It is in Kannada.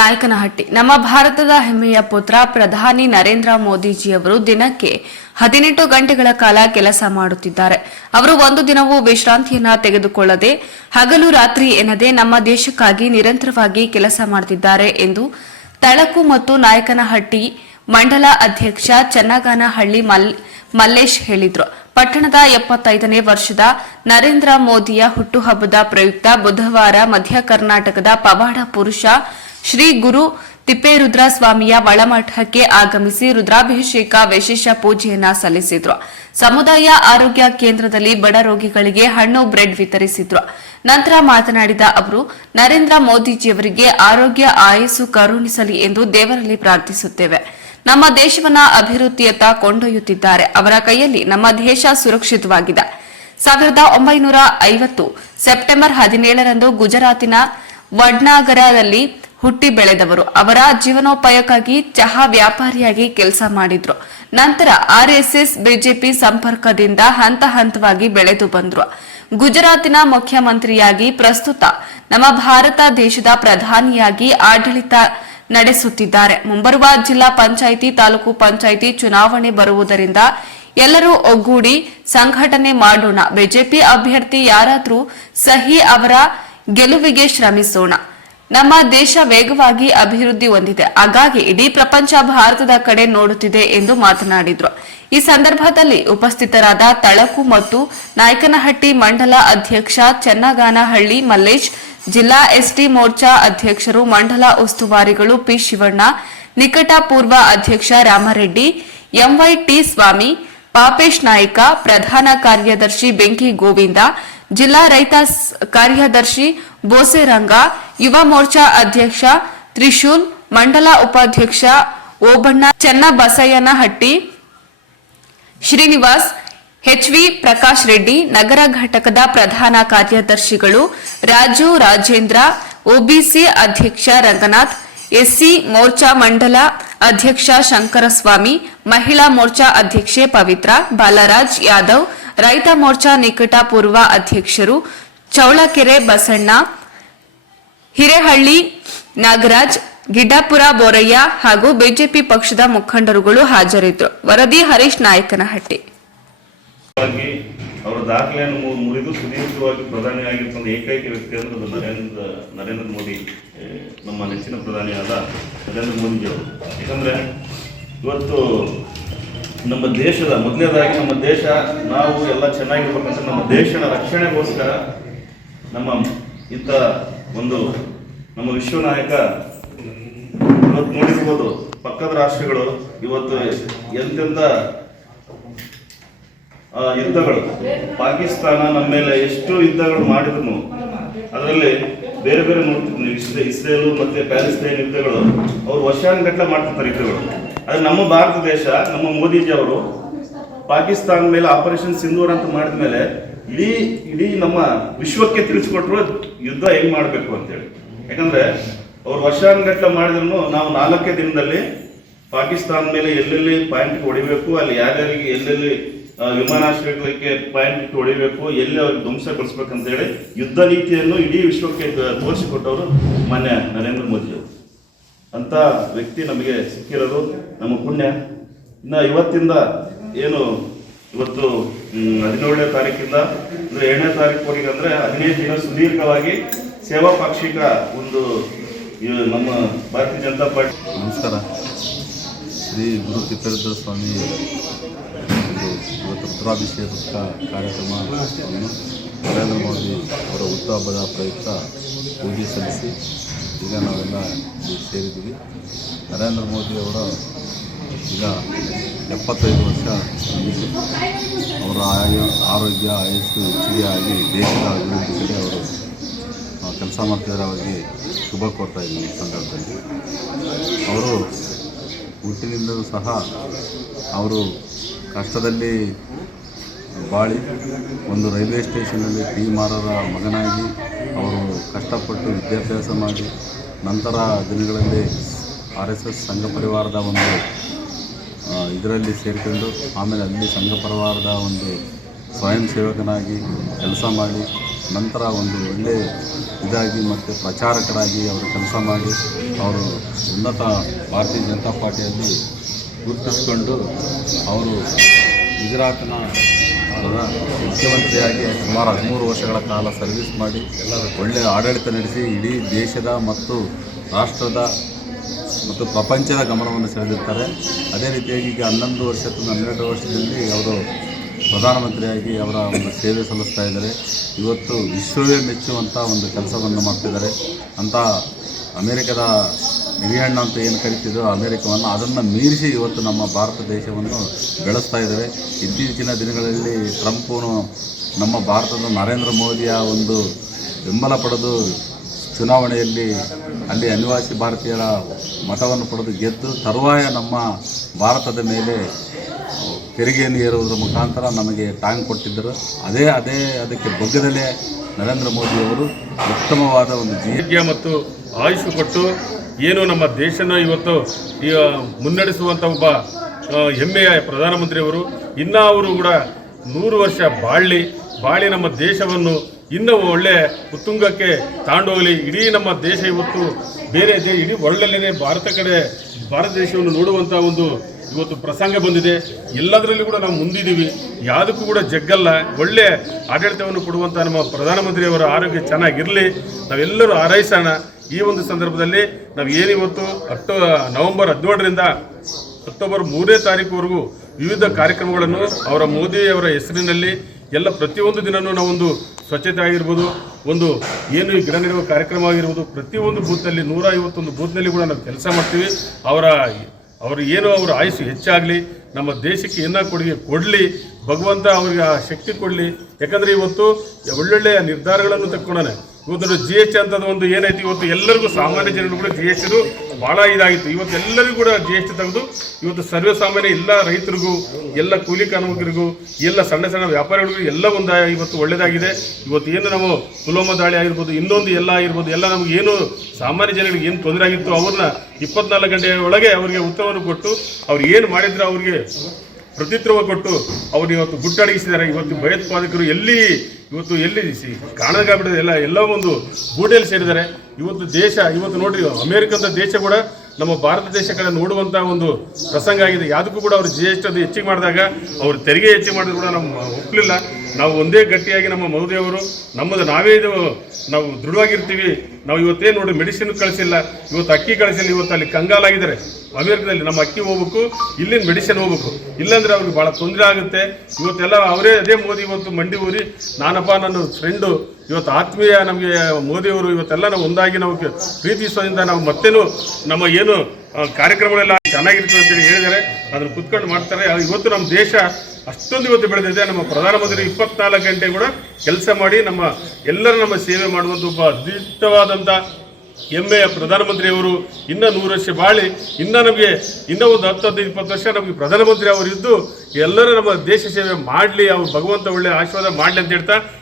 ನಾಯಕನಹಟ್ಟಿ ನಮ್ಮ ಭಾರತದ ಹೆಮ್ಮೆಯ ಪುತ್ರ ಪ್ರಧಾನಿ ನರೇಂದ್ರ ಮೋದಿಜಿಯವರು ದಿನಕ್ಕೆ 18 ಗಂಟೆಗಳ ಕಾಲ ಕೆಲಸ ಮಾಡುತ್ತಿದ್ದಾರೆ. ಅವರು ಒಂದು ದಿನವೂ ವಿಶ್ರಾಂತಿಯನ್ನ ತೆಗೆದುಕೊಳ್ಳದೆ ಹಗಲು ರಾತ್ರಿ ಎನ್ನದೆ ನಮ್ಮ ದೇಶಕ್ಕಾಗಿ ನಿರಂತರವಾಗಿ ಕೆಲಸ ಮಾಡುತ್ತಿದ್ದಾರೆ ಎಂದು ತಳಕು ಮತ್ತು ನಾಯಕನಹಟ್ಟಿ ಮಂಡಲ ಅಧ್ಯಕ್ಷ ಚನ್ನಗಾನಹಳ್ಳಿ ಮಲ್ಲೇಶ್ ಹೇಳಿದರು. ಪಟ್ಟಣದ 75ನೇ ವರ್ಷದ ನರೇಂದ್ರ ಮೋದಿಯ ಹುಟ್ಟುಹಬ್ಬದ ಪ್ರಯುಕ್ತ ಬುಧವಾರ ಮಧ್ಯ ಕರ್ನಾಟಕದ ಪವಾಡ ಪುರುಷ ಶ್ರೀ ಗುರು ತಿಪ್ಪೇರುದ್ರ ಸ್ವಾಮಿಯ ಒಳಮಠಕ್ಕೆ ಆಗಮಿಸಿ ರುದ್ರಾಭಿಷೇಕ ವಿಶೇಷ ಪೂಜೆಯನ್ನ ಸಲ್ಲಿಸಿದ್ರು. ಸಮುದಾಯ ಆರೋಗ್ಯ ಕೇಂದ್ರದಲ್ಲಿ ಬಡ ರೋಗಿಗಳಿಗೆ ಹಣ್ಣು ಬ್ರೆಡ್ ವಿತರಿಸಿದ್ರು. ನಂತರ ಮಾತನಾಡಿದ ಅವರು, ನರೇಂದ್ರ ಮೋದಿಜಿಯವರಿಗೆ ಆರೋಗ್ಯ ಆಯಸ್ಸು ಕರುಣಿಸಲಿ ಎಂದು ದೇವರಲ್ಲಿ ಪ್ರಾರ್ಥಿಸುತ್ತೇವೆ. ನಮ್ಮ ದೇಶವನ್ನ ಅಭಿವೃದ್ಧಿಯತ್ತ ಕೊಂಡೊಯ್ಯುತ್ತಿದ್ದಾರೆ. ಅವರ ಕೈಯಲ್ಲಿ ನಮ್ಮ ದೇಶ ಸುರಕ್ಷಿತವಾಗಿದೆ. 1950 ಸೆಪ್ಟೆಂಬರ್ 17ರಂದು ಗುಜರಾತಿನ ವಡ್ನಾಗರದಲ್ಲಿ ಹುಟ್ಟಿ ಬೆಳೆದವರು. ಅವರ ಜೀವನೋಪಾಯಕ್ಕಾಗಿ ಚಹಾ ವ್ಯಾಪಾರಿಯಾಗಿ ಕೆಲಸ ಮಾಡಿದ್ರು. ನಂತರ ಆರ್ಎಸ್ಎಸ್ ಬಿಜೆಪಿ ಸಂಪರ್ಕದಿಂದ ಹಂತ ಹಂತವಾಗಿ ಬೆಳೆದು ಬಂದ್ರು. ಗುಜರಾತಿನ ಮುಖ್ಯಮಂತ್ರಿಯಾಗಿ ಪ್ರಸ್ತುತ ನಮ್ಮ ಭಾರತ ದೇಶದ ಪ್ರಧಾನಿಯಾಗಿ ಆಡಳಿತ ನಡೆಸುತ್ತಿದ್ದಾರೆ. ಮುಂಬರುವ ಜಿಲ್ಲಾ ಪಂಚಾಯಿತಿ ತಾಲೂಕು ಪಂಚಾಯಿತಿ ಚುನಾವಣೆ ಬರುವುದರಿಂದ ಎಲ್ಲರೂ ಒಗ್ಗೂಡಿ ಸಂಘಟನೆ ಮಾಡೋಣ. ಬಿಜೆಪಿ ಅಭ್ಯರ್ಥಿ ಯಾರಾದರೂ ಸಹಿ, ಅವರ ಗೆಲುವಿಗೆ ಶ್ರಮಿಸೋಣ. ನಮ್ಮ ದೇಶ ವೇಗವಾಗಿ ಅಭಿವೃದ್ಧಿ ಹೊಂದಿದೆ, ಹಾಗಾಗಿ ಇಡೀ ಪ್ರಪಂಚ ಭಾರತದ ಕಡೆ ನೋಡುತ್ತಿದೆ ಎಂದು ಮಾತನಾಡಿದ್ರು. ಈ ಸಂದರ್ಭದಲ್ಲಿ ಉಪಸ್ಥಿತರಾದ ತಳಕು ಮತ್ತು ನಾಯಕನಹಟ್ಟಿ ಮಂಡಲ ಅಧ್ಯಕ್ಷ ಚನ್ನಗಾನಹಳ್ಳಿ ಮಲ್ಲೇಶ್, ಜಿಲ್ಲಾ ಎಸ್ಟಿ ಮೋರ್ಚಾ ಅಧ್ಯಕ್ಷರು, ಮಂಡಲ ಉಸ್ತುವಾರಿಗಳು ಪಿ ಶಿವಣ್ಣ, ನಿಕಟ ಪೂರ್ವ ಅಧ್ಯಕ್ಷ ರಾಮರೆಡ್ಡಿ, ಎಂವೈಟಿ ಸ್ವಾಮಿ, ಪಾಪೇಶ್ ನಾಯ್ಕ, ಪ್ರಧಾನ ಕಾರ್ಯದರ್ಶಿ ಬೆಂಕಿ ಗೋವಿಂದ, ಜಿಲ್ಲಾ ರೈತ ಕಾರ್ಯದರ್ಶಿ ಬೋಸೆರಂಗ, ಯುವ ಮೋರ್ಚಾ ಅಧ್ಯಕ್ಷ ತ್ರಿಶೂಲ್, ಮಂಡಲ ಉಪಾಧ್ಯಕ್ಷ ಓಬಣ್ಣ, ಚನ್ನಬಸಯ್ಯನಹಟ್ಟಿ ಶ್ರೀನಿವಾಸ್, ಎಚ್ವಿ ಪ್ರಕಾಶ್ ರೆಡ್ಡಿ, ನಗರ ಘಟಕದ ಪ್ರಧಾನ ಕಾರ್ಯದರ್ಶಿಗಳು ರಾಜು, ರಾಜೇಂದ್ರ, ಒಬಿಸಿ ಅಧ್ಯಕ್ಷ ರಂಗನಾಥ್, ಎಸ್ಸಿ ಮೋರ್ಚಾ ಮಂಡಲ ಅಧ್ಯಕ್ಷ ಶಂಕರಸ್ವಾಮಿ, ಮಹಿಳಾ ಮೋರ್ಚಾ ಅಧ್ಯಕ್ಷೆ ಪವಿತ್ರ, ಬಾಲರಾಜ್ ಯಾದವ್, ರೈತ ಮೋರ್ಚಾ ನಿಕಟ ಪೂರ್ವ ಅಧ್ಯಕ್ಷರು ಚೌಳಕೆರೆ ಬಸಣ್ಣ, ಹಿರೇಹಳ್ಳಿ ನಾಗರಾಜ್, ಗಿಡ್ಡಾಪುರ ಬೋರಯ್ಯ ಹಾಗೂ ಬಿಜೆಪಿ ಪಕ್ಷದ ಮುಖಂಡರುಗಳು ಹಾಜರಿದ್ದರು. ವರದಿ ಹರೀಶ್ ನಾಯಕನಹಟ್ಟಿ. ಅವರ ದಾಖಲೆಯನ್ನು ಮುರಿದು ಸುದೀರ್ಘವಾಗಿ ಪ್ರಧಾನಿಯಾಗಿರ್ತಂದ ಏಕೈಕ ವ್ಯಕ್ತಿ ಅಂದ್ರೆ ನರೇಂದ್ರ ಮೋದಿ, ನಮ್ಮ ನೆಚ್ಚಿನ ಪ್ರಧಾನಿಯಾದ ನರೇಂದ್ರ ಮೋದಿಜಿಯವರು. ಯಾಕಂದರೆ ಇವತ್ತು ನಮ್ಮ ದೇಶದ ಮೊದಲನೇದಾಗಿ ನಮ್ಮ ದೇಶ ನಾವು ಎಲ್ಲ ಚೆನ್ನಾಗಿರ್ಬೇಕಂತ ನಮ್ಮ ದೇಶದ ರಕ್ಷಣೆಗೋಸ್ಕರ ಇಂಥ ಒಂದು ನಮ್ಮ ವಿಶ್ವ ನಾಯಕ ಇವತ್ತು ನೋಡಿರ್ಬೋದು. ಪಕ್ಕದ ರಾಷ್ಟ್ರಗಳು ಇವತ್ತು ಎಂತೆಂಥ ಯುದ್ಧಗಳು, ಪಾಕಿಸ್ತಾನ ನಮ್ಮ ಮೇಲೆ ಎಷ್ಟು ಯುದ್ಧಗಳು ಮಾಡಿದ್ರು, ಅದರಲ್ಲಿ ಬೇರೆ ಬೇರೆ ನೋಡ್ತಿದ್ವಿ. ಇಸ್ರೇಲು ಮತ್ತು ಪ್ಯಾಲೆಸ್ತೈನ್ ಯುದ್ಧಗಳು ಅವ್ರು ವರ್ಷಾನುಗಟ್ಟಲೆ ಮಾಡ್ತಿರ್ತಾರೆ ಯುದ್ಧಗಳು. ಆದರೆ ನಮ್ಮ ಭಾರತ ದೇಶ, ನಮ್ಮ ಮೋದಿಜಿ ಅವರು ಪಾಕಿಸ್ತಾನ ಮೇಲೆ ಆಪರೇಷನ್ ಸಿಂಧೂರ್ ಅಂತ ಮಾಡಿದ ಮೇಲೆ ಇಡೀ ನಮ್ಮ ವಿಶ್ವಕ್ಕೆ ತಿಳಿಸ್ಕೊಟ್ರು ಯುದ್ಧ ಹೆಂಗ್ ಮಾಡಬೇಕು ಅಂತೇಳಿ. ಯಾಕಂದ್ರೆ ಅವ್ರು ವರ್ಷಾನುಗಟ್ಟಲೆ ಮಾಡಿದ್ರು ನಾವು 4 ದಿನದಲ್ಲಿ ಪಾಕಿಸ್ತಾನ ಮೇಲೆ ಎಲ್ಲೆಲ್ಲಿ ಪಾಯಿಂಟ್ ಹೊಡಿಬೇಕು, ಅಲ್ಲಿ ಯಾರ್ಯಾರಿಗೆ ಎಲ್ಲೆಲ್ಲಿ ವಿಮಾನಾಶ್ರಯಗಳಿಗೆ ಪಾಯಿಂಟ್ ಇಟ್ಟು ಹೊಡಿಬೇಕು, ಎಲ್ಲಿ ಅವ್ರಿಗೆ ಧ್ವಂಸಗೊಳಿಸ್ಬೇಕಂತೇಳಿ ಯುದ್ಧ ನೀತಿಯನ್ನು ಇಡೀ ವಿಶ್ವಕ್ಕೆ ತೋರಿಸಿಕೊಟ್ಟವರು ಮಾನ್ಯ ನರೇಂದ್ರ ಮೋದಿಯವರು. ಅಂತ ವ್ಯಕ್ತಿ ನಮಗೆ ಸಿಕ್ಕಿರೋದು ನಮ್ಮ ಪುಣ್ಯ. ಇನ್ನು ಇವತ್ತಿಂದ ಏನು ಇವತ್ತು 17ನೇ ತಾರೀಕಿಂದ ಅಂದರೆ 7ನೇ ತಾರೀಕುವರೆಗೆ ಅಂದರೆ 15 ದಿನ ಸುದೀರ್ಘವಾಗಿ ಸೇವಾ ಪಾಕ್ಷಿಕ ಒಂದು ನಮ್ಮ ಭಾರತೀಯ ಜನತಾ ಪಾರ್ಟಿ. ನಮಸ್ಕಾರ. ಶ್ರೀ ಗುರು ತಿಪ್ಪೇರುದ್ರ ಸ್ವಾಮಿ ಇವತ್ತು ರುದ್ರಾಭಿಷೇಕ ಕಾರ್ಯಕ್ರಮವನ್ನು ನರೇಂದ್ರ ಮೋದಿ ಅವರ ಹುಟ್ಟುಹಬ್ಬದ ಪ್ರಯುಕ್ತ ಪೂಜೆ ಸಲ್ಲಿಸಿ ಈಗ ನಾವೆಲ್ಲ ಸೇರಿದ್ದೀವಿ. ನರೇಂದ್ರ ಮೋದಿ ಅವರ ಈಗ 75 ವರ್ಷ. ಅವರ ಆರೋಗ್ಯ ಆಯಸ್ಸು ಹೆಚ್ಚಿಗೆ ಆಗಿ ದೇಶದ ಅಭಿವೃದ್ಧಿ ಕಡೆ ಅವರು ಕೆಲಸ ಮಾಡ್ತಿದ್ದಾರೆ. ಅವರಿಗೆ ಶುಭ ಕೋರ್ತಾ ಇದ್ದೀನಿ. ಈ ಸಂದರ್ಭದಲ್ಲಿ ಅವರು ಹುಟ್ಟಿನಿಂದಲೂ ಸಹ ಅವರು ಕಷ್ಟದಲ್ಲಿ ಬಾಳಿ ಒಂದು ರೈಲ್ವೆ ಸ್ಟೇಷನಲ್ಲಿ ಟೀ ಮಾರರ ಮಗನಾಗಿ ಅವರು ಕಷ್ಟಪಟ್ಟು ವಿದ್ಯಾಭ್ಯಾಸ ಮಾಡಿ ನಂತರ ದಿನಗಳಲ್ಲಿ RSS ಸಂಘ ಪರಿವಾರದ ಒಂದು ಇದರಲ್ಲಿ ಸೇರಿಕೊಂಡು, ಆಮೇಲೆ ಅಲ್ಲಿ ಸಂಘ ಪರಿವಾರದ ಒಂದು ಸ್ವಯಂ ಸೇವಕನಾಗಿ ಕೆಲಸ ಮಾಡಿ ನಂತರ ಒಂದು ಒಳ್ಳೆ ಇದಾಗಿ ಮತ್ತು ಪ್ರಚಾರಕರಾಗಿ ಅವರು ಕೆಲಸ ಮಾಡಿ ಅವರು ಉನ್ನತ ಭಾರತೀಯ ಜನತಾ ಪಾರ್ಟಿಯಲ್ಲಿ ಗುರುತಿಸಿಕೊಂಡು ಅವರು ಗುಜರಾತ್ನ ಮುಖ್ಯಮಂತ್ರಿಯಾಗಿ ಸುಮಾರು 13 ವರ್ಷಗಳ ಕಾಲ ಸರ್ವಿಸ್ ಮಾಡಿ ಒಳ್ಳೆಯ ಆಡಳಿತ ನಡೆಸಿ ಇಡೀ ದೇಶದ ಮತ್ತು ರಾಷ್ಟ್ರದ ಮತ್ತು ಪ್ರಪಂಚದ ಗಮನವನ್ನು ಸೆಳೆದಿರ್ತಾರೆ. ಅದೇ ರೀತಿಯಾಗಿ ಈಗ 11 ವರ್ಷದಿಂದ 12 ವರ್ಷದಲ್ಲಿ ಅವರು ಪ್ರಧಾನಮಂತ್ರಿಯಾಗಿ ಅವರ ಒಂದು ಸೇವೆ ಸಲ್ಲಿಸ್ತಾ ಇದ್ದಾರೆ. ಇವತ್ತು ವಿಶ್ವವೇ ಮೆಚ್ಚುವಂಥ ಒಂದು ಕೆಲಸವನ್ನು ಮಾಡ್ತಿದ್ದಾರೆ. ಅಂಥ ಅಮೇರಿಕದ ಹಿರಿಯಣ್ಣ ಅಂತ ಏನು ಕರಿತಿದ್ರು ಅಮೇರಿಕವನ್ನು ಅದನ್ನು ಮೀರಿಸಿ ಇವತ್ತು ನಮ್ಮ ಭಾರತ ದೇಶವನ್ನು ಬೆಳೆಸ್ತಾ ಇದ್ದಾರೆ. ಇತ್ತೀಚಿನ ದಿನಗಳಲ್ಲಿ ಟ್ರಂಪನು ನಮ್ಮ ಭಾರತದ ನರೇಂದ್ರ ಮೋದಿಯ ಒಂದು ಬೆಂಬಲ ಪಡೆದು ಚುನಾವಣೆಯಲ್ಲಿ ಅಲ್ಲಿ ಅನಿವಾಸಿ ಭಾರತೀಯರ ಮತವನ್ನು ಪಡೆದು ಗೆದ್ದು ತರುವಾಯ ನಮ್ಮ ಭಾರತದ ಮೇಲೆ ತೆರಿಗೆಯನ್ನು ಏರುವುದರ ಮುಖಾಂತರ ನಮಗೆ ಟಾಂಗ್ ಕೊಟ್ಟಿದ್ದರು. ಅದಕ್ಕೆ ಬಗ್ಗದಲ್ಲೇ ನರೇಂದ್ರ ಮೋದಿಯವರು ಉತ್ತಮವಾದ ಒಂದು ಆರೋಗ್ಯ ಮತ್ತು ಆಯುಷ್ ಕೊಟ್ಟು ಏನು ನಮ್ಮ ದೇಶನ ಇವತ್ತು ಮುನ್ನಡೆಸುವಂಥ ಒಬ್ಬ ಹೆಮ್ಮೆಯ ಪ್ರಧಾನಮಂತ್ರಿಯವರು ಇನ್ನೂ ಅವರು ಕೂಡ 100 ವರ್ಷ ಬಾಳಿ ನಮ್ಮ ದೇಶವನ್ನು ಇನ್ನೂ ಒಳ್ಳೆ ಉತ್ತುಂಗಕ್ಕೆ ತಾಂಡೋಗಲಿ. ಇಡೀ ನಮ್ಮ ದೇಶ ಇವತ್ತು ಬೇರೆ ಇಡೀ ವರ್ಲ್ಡಲ್ಲೇ ಭಾರತ ದೇಶವನ್ನು ನೋಡುವಂಥ ಒಂದು ಇವತ್ತು ಪ್ರಸಂಗ ಬಂದಿದೆ. ಎಲ್ಲದರಲ್ಲಿ ಕೂಡ ನಾವು ಮುಂದಿದ್ದೀವಿ, ಯಾವುದಕ್ಕೂ ಕೂಡ ಜಗ್ಗಲ್ಲ. ಒಳ್ಳೆ ಆಡಳಿತವನ್ನು ಕೊಡುವಂಥ ನಮ್ಮ ಪ್ರಧಾನಮಂತ್ರಿಯವರ ಆರೋಗ್ಯ ಚೆನ್ನಾಗಿರಲಿ, ನಾವೆಲ್ಲರೂ ಹಾರೈಸೋಣ. ಈ ಒಂದು ಸಂದರ್ಭದಲ್ಲಿ ನಾವು ಏನಿವತ್ತು ನವೆಂಬರ್ 17ರಿಂದ ಅಕ್ಟೋಬರ್ 3ನೇ ತಾರೀಕುವರೆಗೂ ವಿವಿಧ ಕಾರ್ಯಕ್ರಮಗಳನ್ನು ಅವರ ಮೋದಿಯವರ ಹೆಸರಿನಲ್ಲಿ ಎಲ್ಲ ಪ್ರತಿಯೊಂದು ದಿನವೂ ನಾವೊಂದು ಸ್ವಚ್ಛತೆ ಆಗಿರ್ಬೋದು, ಒಂದು ಏನು ಈ ಗಿಡ ನೆಡುವ ಕಾರ್ಯಕ್ರಮ ಆಗಿರ್ಬೋದು, ಪ್ರತಿಯೊಂದು ಬೂತ್ನಲ್ಲಿ 151 ಬೂತ್ನಲ್ಲಿ ಕೂಡ ನಾವು ಕೆಲಸ ಮಾಡ್ತೀವಿ. ಅವರ ಆಯುಷ್ಯ ಹೆಚ್ಚಾಗಲಿ, ನಮ್ಮ ದೇಶಕ್ಕೆ ಏನೋ ಕೊಡುಗೆ ಕೊಡಲಿ, ಭಗವಂತ ಅವರಿಗೆ ಆ ಶಕ್ತಿ ಕೊಡಲಿ. ಯಾಕಂದರೆ ಇವತ್ತು ಒಳ್ಳೊಳ್ಳೆಯ ನಿರ್ಧಾರಗಳನ್ನು ತಕ್ಕೊಳ್ಳೋಣ. ಇವತ್ತು GST ಅಂತದ್ದು ಒಂದು ಏನೈತಿ, ಇವತ್ತು ಎಲ್ಲರಿಗೂ ಸಾಮಾನ್ಯ ಜನರು ಕೂಡ GST ಭಾಳ ಇದಾಗಿತ್ತು. ಇವತ್ತು ಎಲ್ಲರಿಗೂ ಕೂಡ GST ತೆಗೆದು ಇವತ್ತು ಸರ್ವೇ ಸಾಮಾನ್ಯ ಎಲ್ಲ ರೈತರಿಗೂ, ಎಲ್ಲ ಕೂಲಿ ಕಾರ್ಮಿಕರಿಗೂ, ಎಲ್ಲ ಸಣ್ಣ ಸಣ್ಣ ವ್ಯಾಪಾರಿಗಳಿಗೂ ಎಲ್ಲ ಒಂದು ಇವತ್ತು ಒಳ್ಳೆಯದಾಗಿದೆ. ಇವತ್ತು ಏನು ನಾವು ಪುಲ್ವಾಮಾ ದಾಳಿ ಆಗಿರ್ಬೋದು, ಇನ್ನೊಂದು ಎಲ್ಲ ಆಗಿರ್ಬೋದು, ಎಲ್ಲ ನಮಗೆ ಏನು ಸಾಮಾನ್ಯ ಜನರಿಗೆ ಏನು ತೊಂದರೆ ಆಗಿತ್ತು ಅವ್ರನ್ನ 24 ಗಂಟೆಯ ಒಳಗೆ ಅವರಿಗೆ ಉತ್ತರವನ್ನು ಕೊಟ್ಟು ಅವ್ರು ಏನು ಮಾಡಿದ್ರೆ ಅವ್ರಿಗೆ ಪ್ರತ್ಯುತ್ತರ ಕೊಟ್ಟು ಅವ್ರು ಇವತ್ತು ಗುಟ್ಟಡಗಿಸಿದ್ದಾರೆ. ಇವತ್ತು ಭಯೋತ್ಪಾದಕರು ಎಲ್ಲಿ ಕಾಣಗಾಗ್ಬಿಟ್ಟಿದೆ, ಎಲ್ಲ ಒಂದು ಗೂಟೆಯಲ್ಲಿ ಸೇರಿದ್ದಾರೆ. ಇವತ್ತು ನೋಡ್ರಿ, ಅಮೇರಿಕದ ದೇಶ ಕೂಡ ನಮ್ಮ ಭಾರತ ದೇಶ ಕಡೆ ನೋಡುವಂಥ ಒಂದು ಪ್ರಸಂಗ ಆಗಿದೆ. ಯಾವುದಕ್ಕೂ ಕೂಡ ಅವರು GST ಅದು ಹೆಚ್ಚಿಗೆ ಮಾಡಿದಾಗ ಅವರು ತೆರಿಗೆ ಹೆಚ್ಚಿಗೆ ಮಾಡಿದ್ರು ಕೂಡ ನಾವು ಒಪ್ಪಲಿಲ್ಲ. ನಾವು ಒಂದೇ ಗಟ್ಟಿಯಾಗಿ ನಮ್ಮ ಮೋದಿಯವರು ನಾವು ದೃಢವಾಗಿರ್ತೀವಿ. ನಾವು ಇವತ್ತೇನು ನೋಡಿ ಮೆಡಿಸಿನ್ ಕಳಿಸಿಲ್ಲ, ಇವತ್ತು ಅಕ್ಕಿ ಕಳಿಸಿಲ್ಲ, ಇವತ್ತು ಅಲ್ಲಿ ಕಂಗಾಲಾಗಿದ್ದಾರೆ ಅಮೇರಿಕದಲ್ಲಿ. ನಮ್ಮ ಅಕ್ಕಿ ಹೋಗ್ಬೇಕು, ಇಲ್ಲಿನ ಮೆಡಿಸಿನ್ ಹೋಗ್ಬೇಕು, ಇಲ್ಲಾಂದರೆ ಅವ್ರಿಗೆ ಭಾಳ ತೊಂದರೆ ಆಗುತ್ತೆ. ಇವತ್ತೆಲ್ಲ ಅದೇ ಮೋದಿ ಇವತ್ತು ಮಂಡಿ ಊರಿ ನನ್ನ ಫ್ರೆಂಡು ಇವತ್ತು ಆತ್ಮೀಯ ನಮಗೆ ಮೋದಿಯವರು ಇವತ್ತೆಲ್ಲ ನಾವು ಒಂದಾಗಿ ನಾವು ಪ್ರೀತಿಸೋದ್ರಿಂದ ನಾವು ಮತ್ತೇನು ನಮ್ಮ ಏನು ಕಾರ್ಯಕ್ರಮಗಳೆಲ್ಲ ಚೆನ್ನಾಗಿರ್ತದೆ ಅಂತೇಳಿ ಹೇಳಿದ್ದಾರೆ. ಅದನ್ನು ಕುತ್ಕೊಂಡು ಮಾಡ್ತಾರೆ. ಇವತ್ತು ನಮ್ಮ ದೇಶ ಅಷ್ಟೊಂದು ಇವತ್ತು ಬೆಳೆದಿದೆ. ನಮ್ಮ ಪ್ರಧಾನಮಂತ್ರಿ 24 ಗಂಟೆ ಕೂಡ ಕೆಲಸ ಮಾಡಿ ನಮ್ಮ ಸೇವೆ ಮಾಡುವಂಥ ಒಬ್ಬ ಅದ್ಭುತವಾದಂಥ ಹೆಮ್ಮೆಯ ಪ್ರಧಾನಮಂತ್ರಿಯವರು ಇನ್ನೂ 100 ವರ್ಷ ಬಾಳಿ ನಮಗೆ ಇನ್ನೂ ಒಂದು 10-20 ವರ್ಷ ನಮಗೆ ಪ್ರಧಾನಮಂತ್ರಿ ಅವರು ಇದ್ದು ಎಲ್ಲರೂ ನಮ್ಮ ದೇಶ ಸೇವೆ ಮಾಡಲಿ, ಅವ್ರು ಭಗವಂತ ಒಳ್ಳೆ ಆಶೀರ್ವಾದ ಮಾಡಲಿ ಅಂತ ಹೇಳ್ತಾ